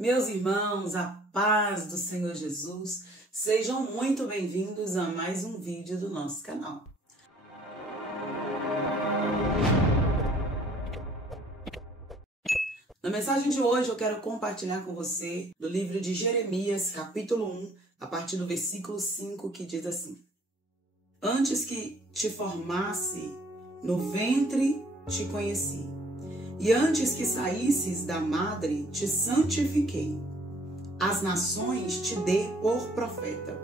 Meus irmãos, a paz do Senhor Jesus, sejam muito bem-vindos a mais um vídeo do nosso canal. Na mensagem de hoje eu quero compartilhar com você do livro de Jeremias, capítulo 1, a partir do versículo 5, que diz assim: Antes que te formasse no ventre te conheci, e antes que saísses da madre te santifiquei. As nações te dei por profeta.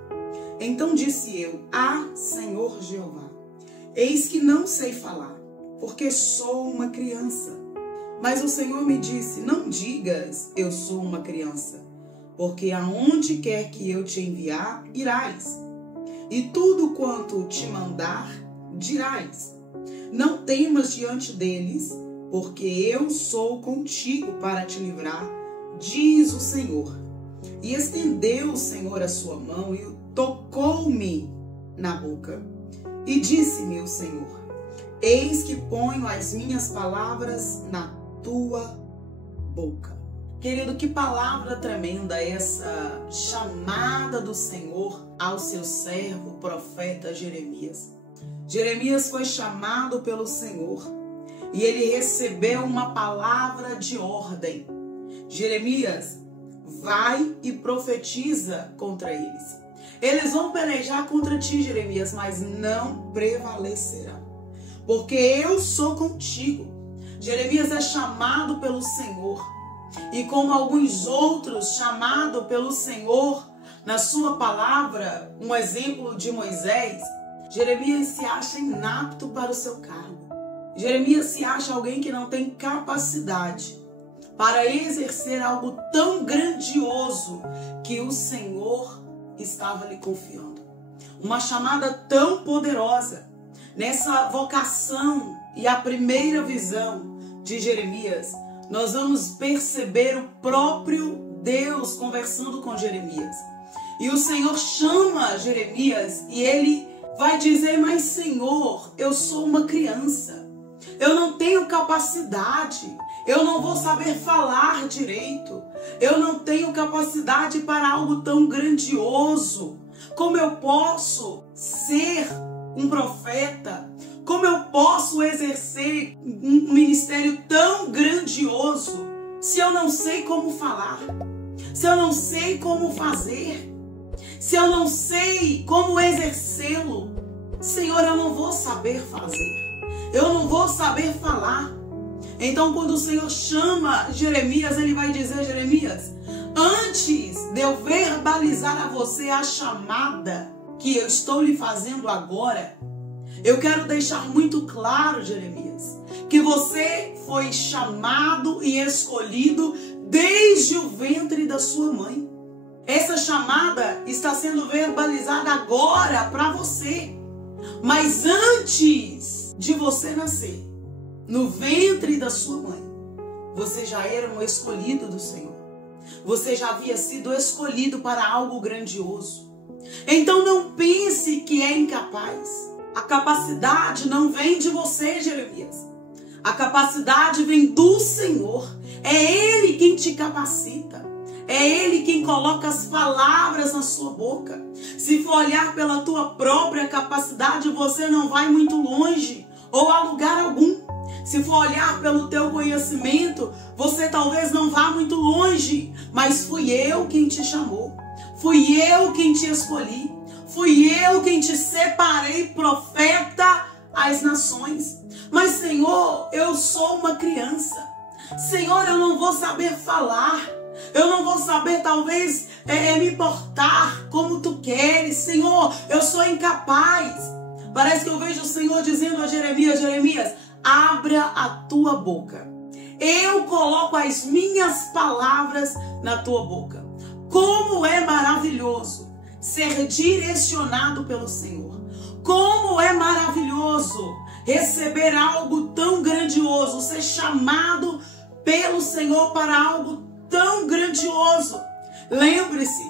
Então disse eu: Senhor Jeová, eis que não sei falar, porque sou uma criança. Mas o Senhor me disse: não digas, eu sou uma criança, porque aonde quer que eu te enviar, irás. E tudo quanto te mandar, dirás. Não temas diante deles, porque eu sou contigo para te livrar, diz o Senhor. E estendeu o Senhor a sua mão e tocou-me na boca. E disse-me o Senhor: eis que ponho as minhas palavras na tua boca. Querido, que palavra tremenda essa chamada do Senhor ao seu servo, o profeta Jeremias. Jeremias foi chamado pelo Senhor e ele recebeu uma palavra de ordem. Jeremias, vai e profetiza contra eles. Eles vão pelejar contra ti, Jeremias, mas não prevalecerão, porque eu sou contigo. Jeremias é chamado pelo Senhor, e como alguns outros chamado pelo Senhor na sua palavra, um exemplo de Moisés, Jeremias se acha inapto para o seu cargo. Jeremias se acha alguém que não tem capacidade para exercer algo tão grandioso que o Senhor estava lhe confiando. Uma chamada tão poderosa. Nessa vocação e a primeira visão de Jeremias, nós vamos perceber o próprio Deus conversando com Jeremias. E o Senhor chama Jeremias e ele vai dizer: mas Senhor, eu sou uma criança, eu não tenho capacidade, eu não vou saber falar direito, eu não tenho capacidade para algo tão grandioso. Como eu posso ser um profeta? Como eu posso exercer um ministério tão grandioso se eu não sei como falar? Se eu não sei como fazer? Se eu não sei como exercê-lo? Senhor, eu não vou saber fazer. Eu não vou saber falar. Então, quando o Senhor chama Jeremias, ele vai dizer: Jeremias, antes de eu verbalizar a você a chamada que eu estou lhe fazendo agora, eu quero deixar muito claro, Jeremias, que você foi chamado e escolhido desde o ventre da sua mãe. Essa chamada está sendo verbalizada agora para você. Mas antes de você nascer, no ventre da sua mãe, você já era um escolhido do Senhor. Você já havia sido escolhido para algo grandioso. Então não pense que é incapaz. A capacidade não vem de você, Jeremias. A capacidade vem do Senhor. É Ele quem te capacita. É Ele quem coloca as palavras na sua boca. Se for olhar pela tua própria capacidade, você não vai muito longe ou a lugar algum. Se for olhar pelo teu conhecimento, você talvez não vá muito longe. Mas fui eu quem te chamou. Fui eu quem te escolhi. Fui eu quem te separei profeta às nações. Mas, Senhor, eu sou uma criança. Senhor, eu não vou saber falar. Eu não vou saber, talvez, me portar como tu queres. Senhor, eu sou incapaz. Parece que eu vejo o Senhor dizendo a Jeremias: Jeremias, abra a tua boca. Eu coloco as minhas palavras na tua boca. Como é maravilhoso ser direcionado pelo Senhor. Como é maravilhoso receber algo tão grandioso, ser chamado pelo Senhor para algo tão grandioso. Lembre-se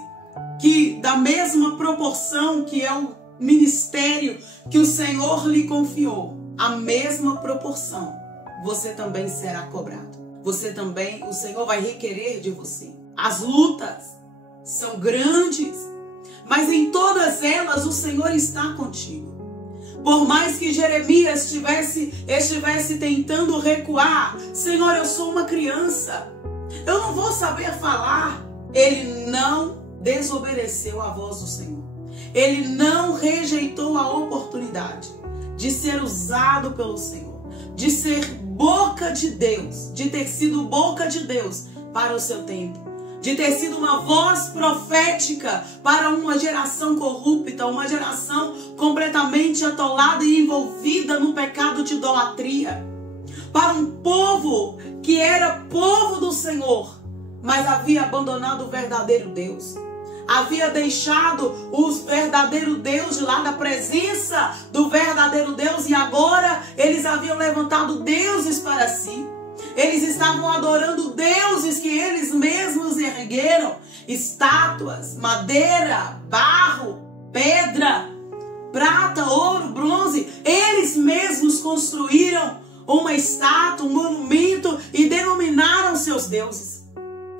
que da mesma proporção que é o ministério que o Senhor lhe confiou, a mesma proporção você também será cobrado. Você também, o Senhor vai requerer de você. As lutas são grandes, mas em todas elas o Senhor está contigo. Por mais que Jeremias estivesse tentando recuar, Senhor, eu sou uma criança, eu não vou saber falar. Ele não desobedeceu à voz do Senhor. Ele não rejeitou a oportunidade de ser usado pelo Senhor, de ser boca de Deus, de ter sido boca de Deus para o seu tempo, de ter sido uma voz profética para uma geração corrupta, uma geração completamente atolada e envolvida no pecado de idolatria, para um povo que era povo do Senhor, mas havia abandonado o verdadeiro Deus. Havia deixado o verdadeiro Deus de lá, da presença do verdadeiro Deus, e agora eles haviam levantado deuses para si. Eles estavam adorando deuses que eles mesmos ergueram, estátuas, madeira, barro, pedra, prata, ouro, bronze. Eles mesmos construíram uma estátua, um monumento e denominaram seus deuses.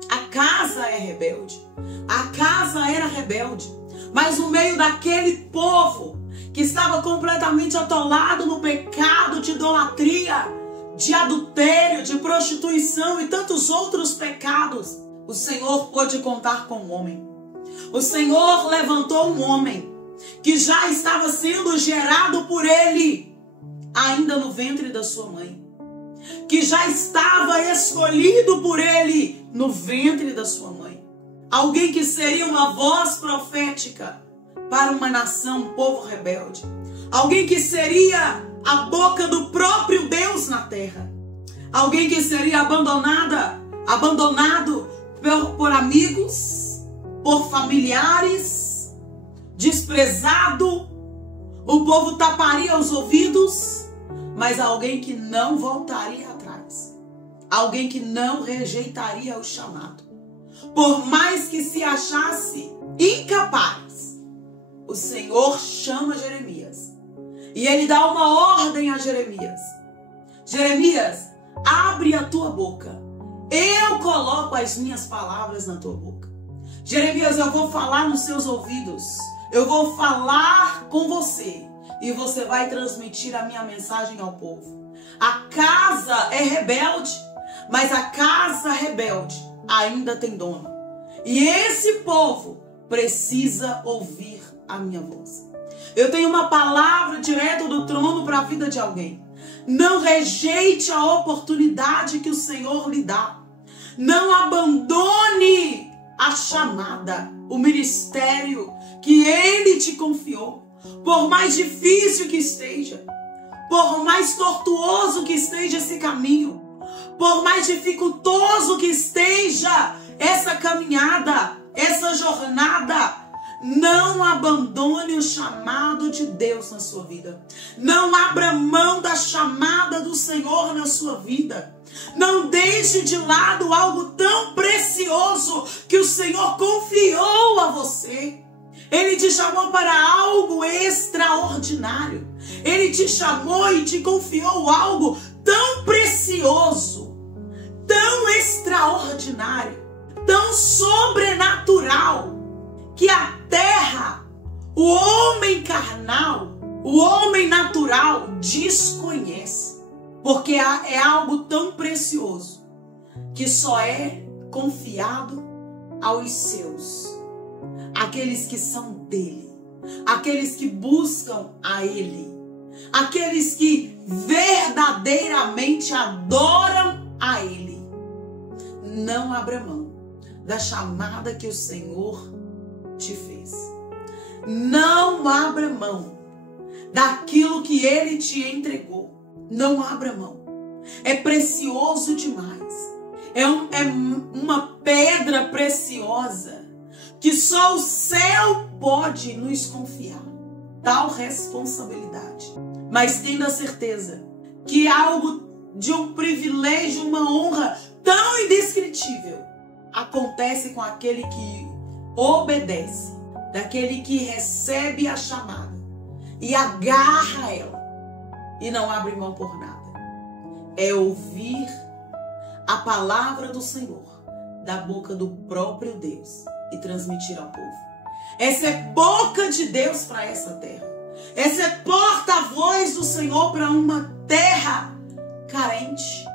A casa é rebelde. A casa era rebelde. Mas no meio daquele povo que estava completamente atolado no pecado de idolatria, de adultério, de prostituição e tantos outros pecados, o Senhor pôde contar com um homem. O Senhor levantou um homem que já estava sendo gerado por ele, ainda no ventre da sua mãe, que já estava escolhido por ele no ventre da sua mãe. Alguém que seria uma voz profética para uma nação, um povo rebelde. Alguém que seria a boca do próprio Deus na terra. Alguém que seria abandonado por amigos, por familiares, desprezado. O povo taparia os ouvidos, mas alguém que não voltaria atrás. Alguém que não rejeitaria o chamado. Por mais que se achasse incapaz, o Senhor chama Jeremias. E ele dá uma ordem a Jeremias. Jeremias, abre a tua boca. Eu coloco as minhas palavras na tua boca. Jeremias, eu vou falar nos seus ouvidos. Eu vou falar com você. E você vai transmitir a minha mensagem ao povo. A casa é rebelde, mas a casa rebelde ainda tem dono. E esse povo precisa ouvir a minha voz. Eu tenho uma palavra direto do trono para a vida de alguém. Não rejeite a oportunidade que o Senhor lhe dá. Não abandone a chamada, o ministério que Ele te confiou. Por mais difícil que esteja, por mais tortuoso que esteja esse caminho, por mais dificultoso que esteja essa caminhada, essa jornada, não abandone o chamado de Deus na sua vida. Não abra mão da chamada do Senhor na sua vida. Não deixe de lado algo tão precioso que o Senhor confiou a você. Ele te chamou para algo extraordinário. Ele te chamou e te confiou algo tão precioso, tão extraordinário, tão sobrenatural, que a terra, o homem carnal, o homem natural desconhece. Porque é algo tão precioso que só é confiado aos seus, aqueles que são dele, aqueles que buscam a ele, aqueles que verdadeiramente adoram a ele. Não abra mão da chamada que o Senhor te fez. Não abra mão daquilo que ele te entregou. Não abra mão. É precioso demais. É uma pedra preciosa que só o céu pode nos confiar. Tal responsabilidade. Mas tendo a certeza que algo de um privilégio, uma honra tão indescritível acontece com aquele que obedece, daquele que recebe a chamada e agarra ela e não abre mão por nada. É ouvir a palavra do Senhor da boca do próprio Deus e transmitir ao povo. Essa é boca de Deus para essa terra. Essa é porta-voz do Senhor para uma terra carente,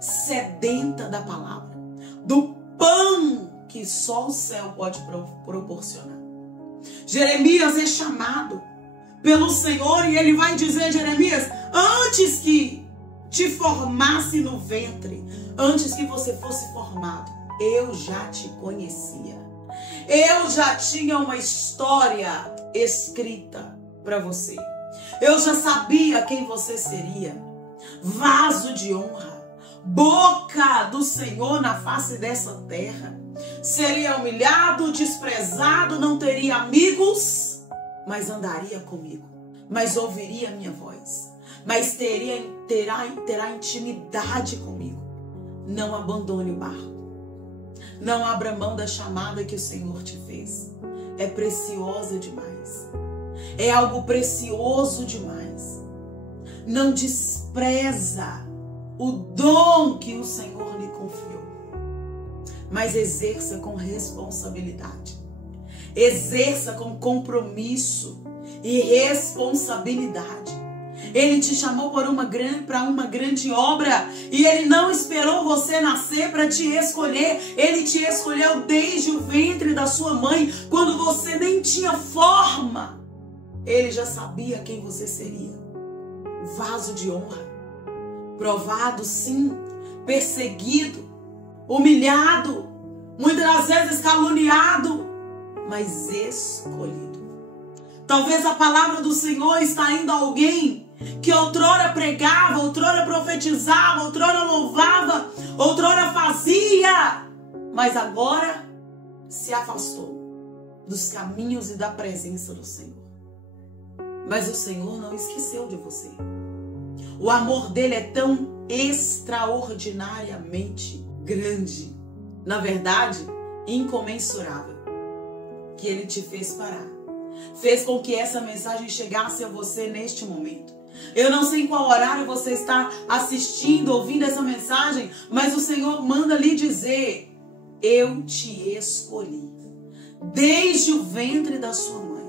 sedenta da palavra, do pão que só o céu pode proporcionar. Jeremias é chamado pelo Senhor e ele vai dizer: Jeremias, antes que te formasse no ventre, antes que você fosse formado, eu já te conhecia. Eu já tinha uma história escrita para você. Eu já sabia quem você seria. Vaso de honra, boca do Senhor na face dessa terra. Seria humilhado, desprezado, não teria amigos, mas andaria comigo, mas ouviria a minha voz, mas terá intimidade comigo. Não abandone o barco. Não abra mão da chamada que o Senhor te fez. É preciosa demais. É algo precioso demais. Não despreza o dom que o Senhor lhe confiou, mas exerça com responsabilidade. Exerça com compromisso e responsabilidade. Ele te chamou para uma grande obra e ele não esperou você nascer para te escolher. Ele te escolheu desde o ventre da sua mãe, quando você nem tinha forma. Ele já sabia quem você seria. Vaso de honra, provado sim, perseguido, humilhado, muitas das vezes caluniado, mas escolhido. Talvez a palavra do Senhor está indo a alguém que outrora pregava, outrora profetizava, outrora louvava, outrora fazia, mas agora se afastou dos caminhos e da presença do Senhor. Mas o Senhor não esqueceu de você. O amor dele é tão extraordinariamente grande, na verdade, incomensurável, que ele te fez parar. Fez com que essa mensagem chegasse a você neste momento. Eu não sei em qual horário você está assistindo, ouvindo essa mensagem, mas o Senhor manda lhe dizer: eu te escolhi desde o ventre da sua mãe.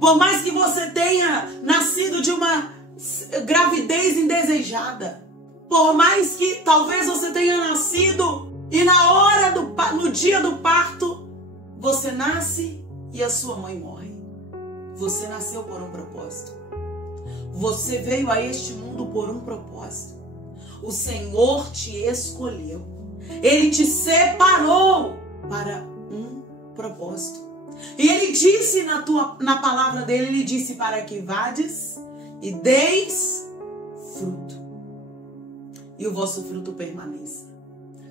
Por mais que você tenha nascido de uma gravidez indesejada, por mais que talvez você tenha nascido e no dia do parto você nasce e a sua mãe morre. Você nasceu por um propósito. Você veio a este mundo por um propósito. O Senhor te escolheu. Ele te separou para um propósito. E ele disse na palavra dele, ele disse: para que vades e deis fruto, e o vosso fruto permaneça.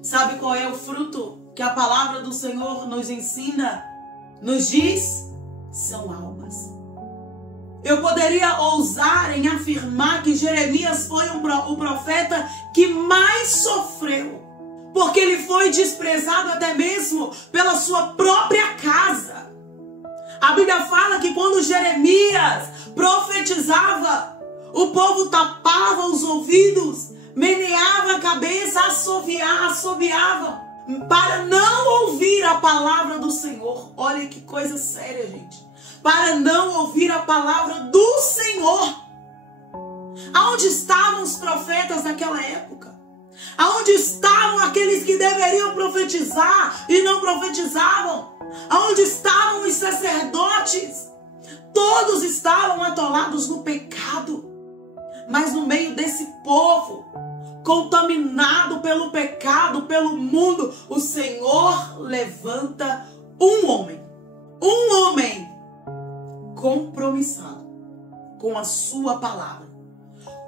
Sabe qual é o fruto que a palavra do Senhor nos ensina, nos diz? São almas. Eu poderia ousar em afirmar que Jeremias foi o profeta que mais sofreu, porque ele foi desprezado até mesmo pela sua própria casa. A Bíblia fala que quando Jeremias profetizava, o povo tapava os ouvidos, meneava a cabeça, assobiava, para não ouvir a palavra do Senhor. Olha que coisa séria, gente. Para não ouvir a palavra do Senhor. Aonde estavam os profetas naquela época? Aonde estavam aqueles que deveriam profetizar e não profetizavam? Aonde estavam os sacerdotes? Todos estavam atolados no pecado. Mas no meio desse povo, contaminado pelo pecado, pelo mundo, o Senhor levanta um homem compromissado com a sua palavra,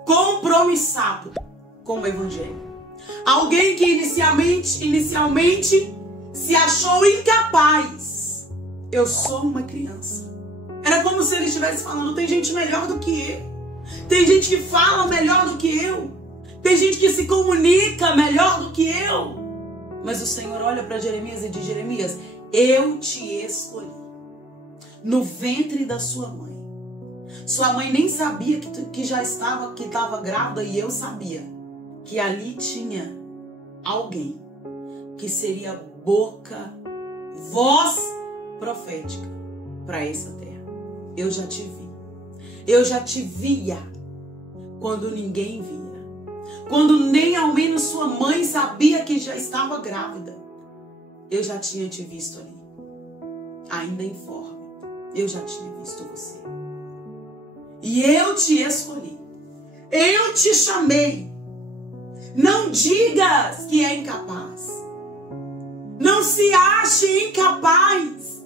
compromissado com o evangelho. Alguém que inicialmente se achou incapaz. Eu sou uma criança. Era como se ele estivesse falando: tem gente melhor do que eu. Tem gente que fala melhor do que eu. Tem gente que se comunica melhor do que eu. Mas o Senhor olha para Jeremias e diz: Jeremias, eu te escolhi no ventre da sua mãe. Sua mãe nem sabia que estava grávida, e eu sabia que ali tinha alguém que seria boca, voz profética para essa terra. Eu já te vi. Eu já te via quando ninguém via. Quando nem ao menos sua mãe sabia que já estava grávida. Eu já tinha te visto ali. Ainda informe. Eu já tinha visto você. E eu te escolhi. Eu te chamei. Não digas que é incapaz. Não se ache incapaz.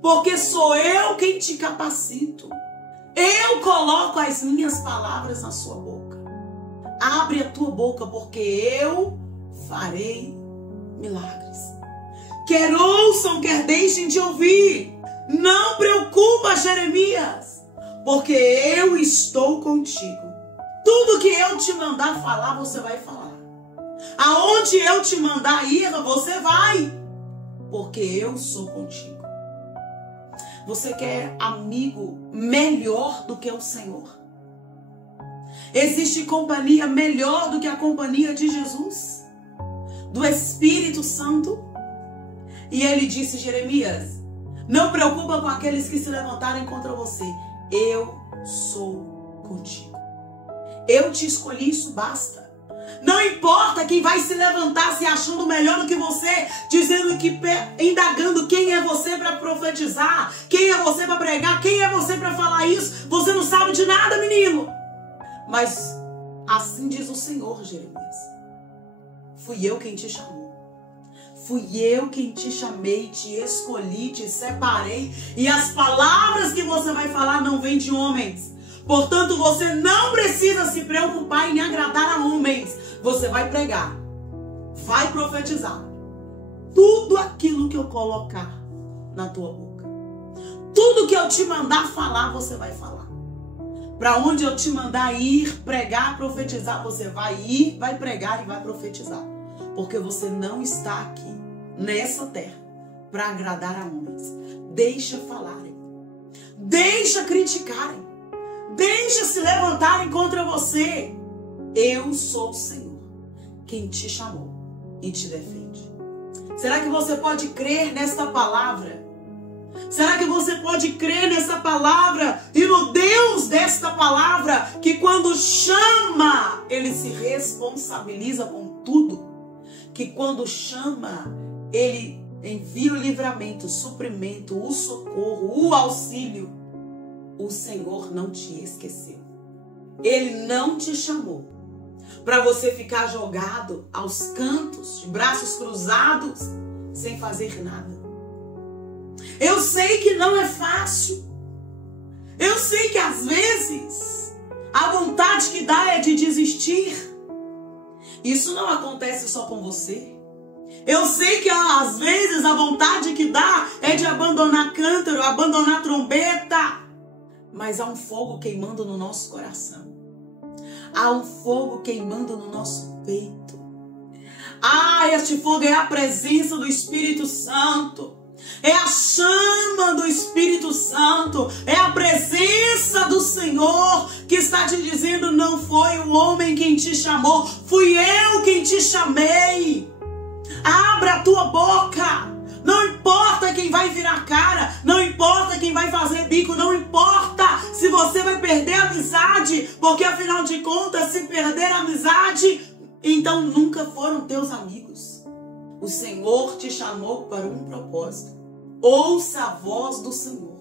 Porque sou eu quem te capacito. Eu coloco as minhas palavras na sua boca. Abre a tua boca, porque eu farei milagres. Quer ouçam, quer deixem de ouvir. Não preocupa, Jeremias, porque eu estou contigo. Tudo que eu te mandar falar, você vai falar. Aonde eu te mandar ir, você vai. Porque eu sou contigo. Você quer amigo melhor do que o Senhor? Existe companhia melhor do que a companhia de Jesus? Do Espírito Santo? E ele disse, Jeremias, não preocupa com aqueles que se levantarem contra você. Eu sou contigo. Eu te escolhi, isso basta. Não importa quem vai se levantar se achando melhor do que você, dizendo que, indagando quem é você para profetizar, quem é você para pregar, quem é você para falar isso. Você não sabe de nada, menino. Mas assim diz o Senhor, Jeremias. Fui eu quem te chamou. Fui eu quem te chamei, te escolhi, te separei. E as palavras que você vai falar não vêm de homens. Portanto, você não precisa se preocupar em agradar a homens. Você vai pregar, vai profetizar. Tudo aquilo que eu colocar na tua boca. Tudo que eu te mandar falar, você vai falar. Para onde eu te mandar ir, pregar, profetizar, você vai ir, vai pregar e vai profetizar. Porque você não está aqui, nessa terra, para agradar a homens. Deixa falarem. Deixa criticarem. Deixa se levantarem contra você. Eu sou o Senhor, quem te chamou e te defende. Será que você pode crer nesta palavra? Será que você pode crer nessa palavra e no Deus desta palavra, que quando chama, ele se responsabiliza com tudo? Que quando chama, ele envia o livramento, o suprimento, o socorro, o auxílio. O Senhor não te esqueceu. Ele não te chamou para você ficar jogado aos cantos, de braços cruzados, sem fazer nada. Eu sei que não é fácil. Eu sei que às vezes a vontade que dá é de desistir. Isso não acontece só com você. Eu sei que às vezes a vontade que dá é de abandonar cântaro, abandonar trombeta. Mas há um fogo queimando no nosso coração. Há um fogo queimando no nosso peito. Este fogo é a presença do Espírito Santo. É a chama do Espírito Santo. É a presença do Senhor que está te dizendo: não foi o homem quem te chamou, fui eu quem te chamei. Abra a tua boca. Não importa quem vai virar cara, não importa quem vai fazer bico, não importa se você vai perder a amizade, porque afinal de contas, se perder a amizade, então nunca foram teus amigos. O Senhor te chamou para um propósito. Ouça a voz do Senhor.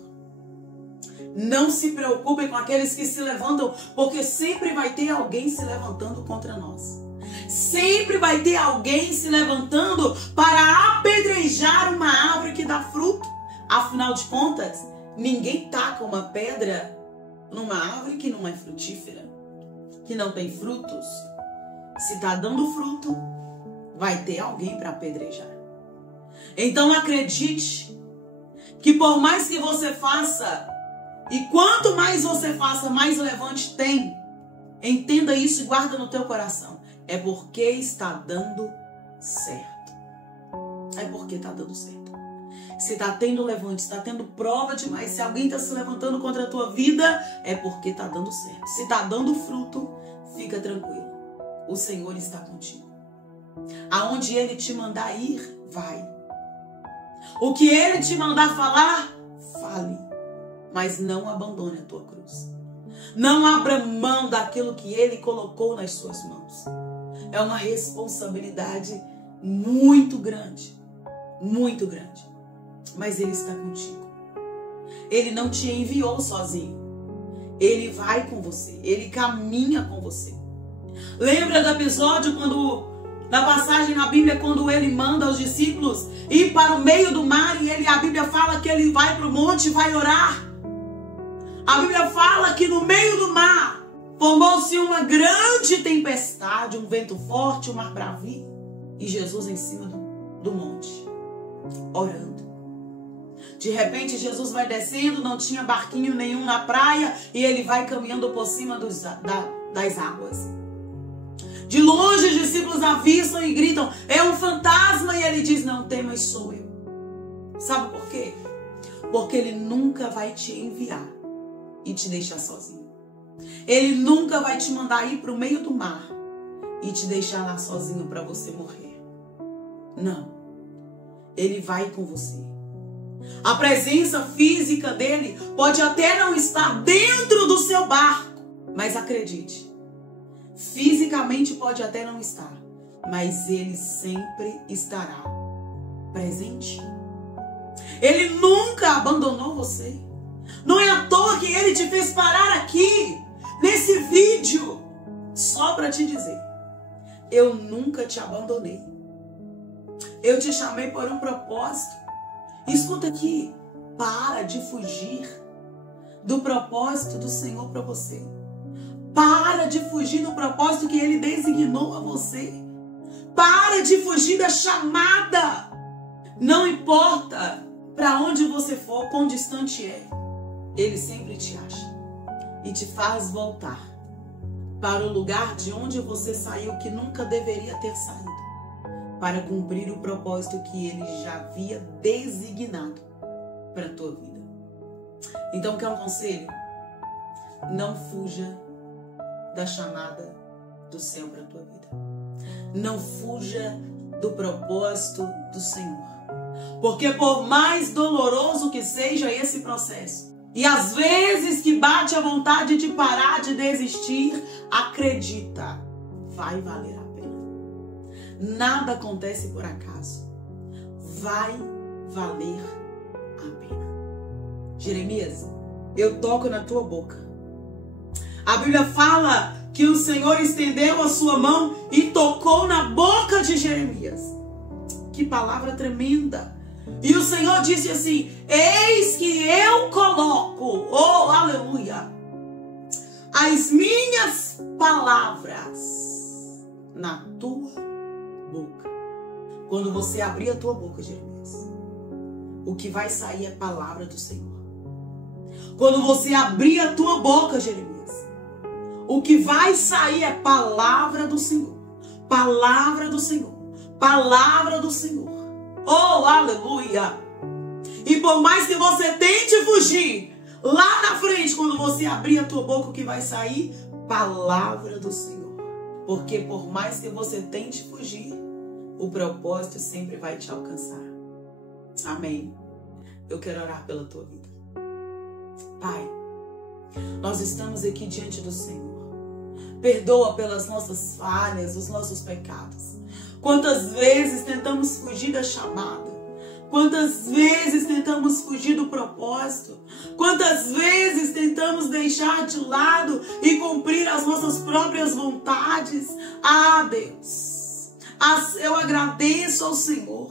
Não se preocupem com aqueles que se levantam, porque sempre vai ter alguém se levantando contra nós. Sempre vai ter alguém se levantando para apedrejar uma árvore que dá fruto. Afinal de contas, ninguém taca uma pedra numa árvore que não é frutífera, que não tem frutos. Se está dando fruto, vai ter alguém para apedrejar. Então acredite que por mais que você faça, e quanto mais você faça, mais levante tem. Entenda isso e guarda no teu coração. É porque está dando certo. É porque está dando certo. Se está tendo levante, está tendo prova demais, se alguém está se levantando contra a tua vida, é porque está dando certo. Se está dando fruto, fica tranquilo. O Senhor está contigo. Aonde Ele te mandar ir, vai. O que Ele te mandar falar, fale. Mas não abandone a tua cruz. Não abra mão daquilo que Ele colocou nas suas mãos. É uma responsabilidade muito grande. Muito grande. Mas Ele está contigo. Ele não te enviou sozinho. Ele vai com você. Ele caminha com você. Lembra do episódio na passagem na Bíblia, quando Ele manda os discípulos ir para o meio do mar e a Bíblia fala que Ele vai para o monte e vai orar. A Bíblia fala que no meio do mar formou-se uma grande tempestade, um vento forte, um mar bravio. E Jesus em cima do monte, orando. De repente Jesus vai descendo, não tinha barquinho nenhum na praia e Ele vai caminhando por cima das águas. De longe os discípulos avistam e gritam, é um fantasma, e Ele diz, não temas, sou eu. Sabe por quê? Porque Ele nunca vai te enviar e te deixar sozinho. Ele nunca vai te mandar ir para o meio do mar e te deixar lá sozinho para você morrer. Não. Ele vai com você. A presença física dele pode até não estar dentro do seu barco, mas acredite, fisicamente pode até não estar, mas ele sempre estará presente. Ele nunca abandonou você. Não é à toa que Ele te fez parar aqui, nesse vídeo, só para te dizer, eu nunca te abandonei. Eu te chamei por um propósito. Escuta aqui, para de fugir do propósito do Senhor para você. Para de fugir do propósito que Ele designou a você. Para de fugir da chamada. Não importa para onde você for, quão distante é, Ele sempre te acha e te faz voltar para o lugar de onde você saiu, que nunca deveria ter saído, para cumprir o propósito que Ele já havia designado para a tua vida. Então, quer um conselho? Não fuja da chamada do céu para a tua vida. Não fuja do propósito do Senhor. Porque por mais doloroso que seja esse processo, e às vezes que bate a vontade de parar, de desistir, acredita, vai valer a pena. Nada acontece por acaso. Vai valer a pena. Jeremias, eu toco na tua boca. A Bíblia fala que o Senhor estendeu a sua mão e tocou na boca de Jeremias. Que palavra tremenda. E o Senhor disse assim, eis que eu coloco, oh aleluia, as minhas palavras na tua boca. Quando você abrir a tua boca, Jeremias, o que vai sair é a palavra do Senhor. Quando você abrir a tua boca, Jeremias, o que vai sair é palavra do Senhor. Palavra do Senhor. Palavra do Senhor. Oh, aleluia. E por mais que você tente fugir, lá na frente, quando você abrir a tua boca, o que vai sair? Palavra do Senhor. Porque por mais que você tente fugir, o propósito sempre vai te alcançar. Amém. Eu quero orar pela tua vida. Pai, nós estamos aqui diante do Senhor. Perdoa pelas nossas falhas, os nossos pecados. Quantas vezes tentamos fugir da chamada? Quantas vezes tentamos fugir do propósito? Quantas vezes tentamos deixar de lado e cumprir as nossas próprias vontades? Ah, Deus, eu agradeço ao Senhor.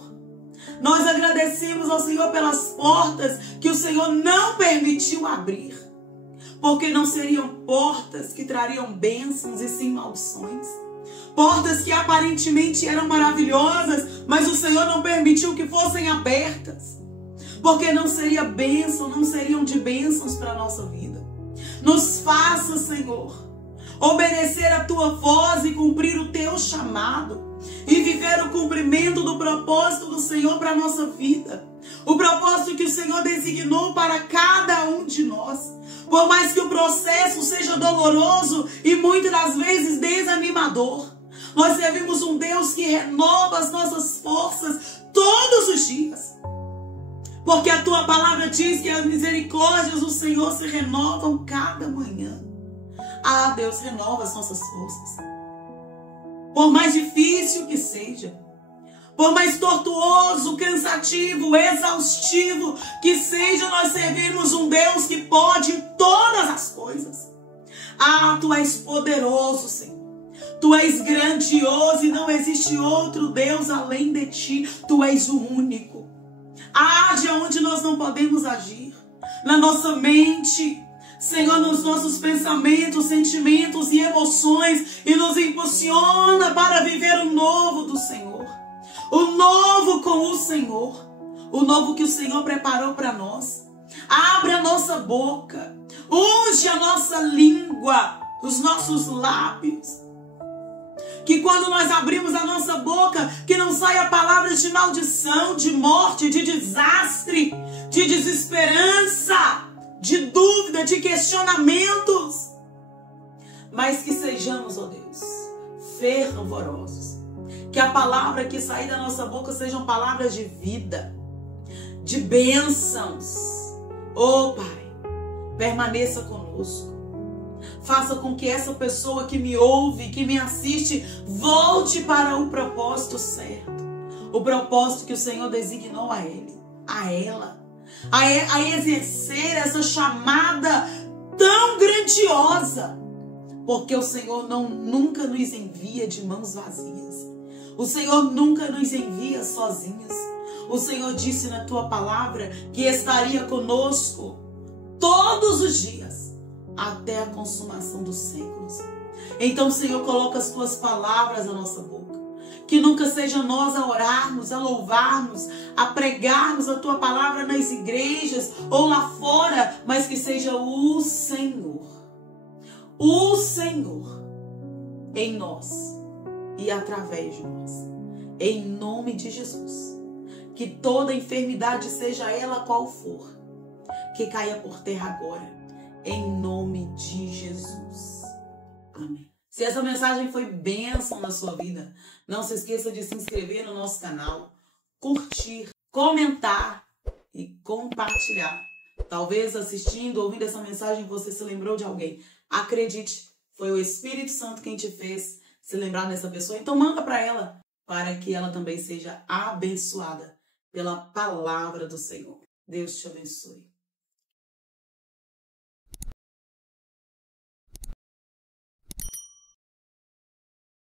Nós agradecemos ao Senhor pelas portas que o Senhor não permitiu abrir. Porque não seriam portas que trariam bênçãos e sim maldições. Portas que aparentemente eram maravilhosas, mas o Senhor não permitiu que fossem abertas. Porque não seria bênção, não seriam de bênçãos para a nossa vida. Nos faça, Senhor, obedecer a tua voz e cumprir o teu chamado. E viver o cumprimento do propósito do Senhor para a nossa vida. O propósito que o Senhor designou para cada um de nós. Por mais que o processo seja doloroso e muitas das vezes desanimador, Nós servimos um Deus que renova as nossas forças todos os dias. Porque a tua palavra diz que as misericórdias do Senhor se renovam cada manhã. Ah, Deus, renova as nossas forças. Por mais difícil que seja, por mais tortuoso, cansativo, exaustivo que seja, nós servimos um Deus que pode todas as coisas. Ah, tu és poderoso, Senhor. Tu és grandioso e não existe outro Deus além de ti. Tu és o único. Age onde nós não podemos agir. Na nossa mente, Senhor, nos nossos pensamentos, sentimentos e emoções, e nos impulsiona para viver o novo do Senhor. O novo com o Senhor. O novo que o Senhor preparou para nós. Abre a nossa boca. Unge a nossa língua, os nossos lábios. Que quando nós abrimos a nossa boca, que não saia palavras de maldição, de morte, de desastre, de desesperança, de dúvida, de questionamentos. Mas que sejamos, ó Deus, fervorosos. Que a palavra que sair da nossa boca sejam palavras de vida, de bênçãos. Ó Pai, permaneça conosco. Faça com que essa pessoa que me ouve, que me assiste, volte para o propósito certo. O propósito que o Senhor designou a ele, a ela. A exercer essa chamada tão grandiosa. Porque o Senhor nunca nos envia de mãos vazias. O Senhor nunca nos envia sozinhos. O Senhor disse na tua palavra que estaria conosco todos os dias, até a consumação dos séculos. Então, Senhor, coloca as tuas palavras na nossa boca. Que nunca seja nós a orarmos, a louvarmos, a pregarmos a tua palavra nas igrejas ou lá fora, mas que seja o Senhor em nós e através de nós. Em nome de Jesus. Que toda enfermidade, seja ela qual for, que caia por terra agora. Em nome de Jesus. Amém. Se essa mensagem foi bênção na sua vida, não se esqueça de se inscrever no nosso canal, curtir, comentar e compartilhar. Talvez assistindo, ouvindo essa mensagem, você se lembrou de alguém. Acredite, foi o Espírito Santo quem te fez se lembrar dessa pessoa. Então manda para ela, para que ela também seja abençoada pela palavra do Senhor. Deus te abençoe.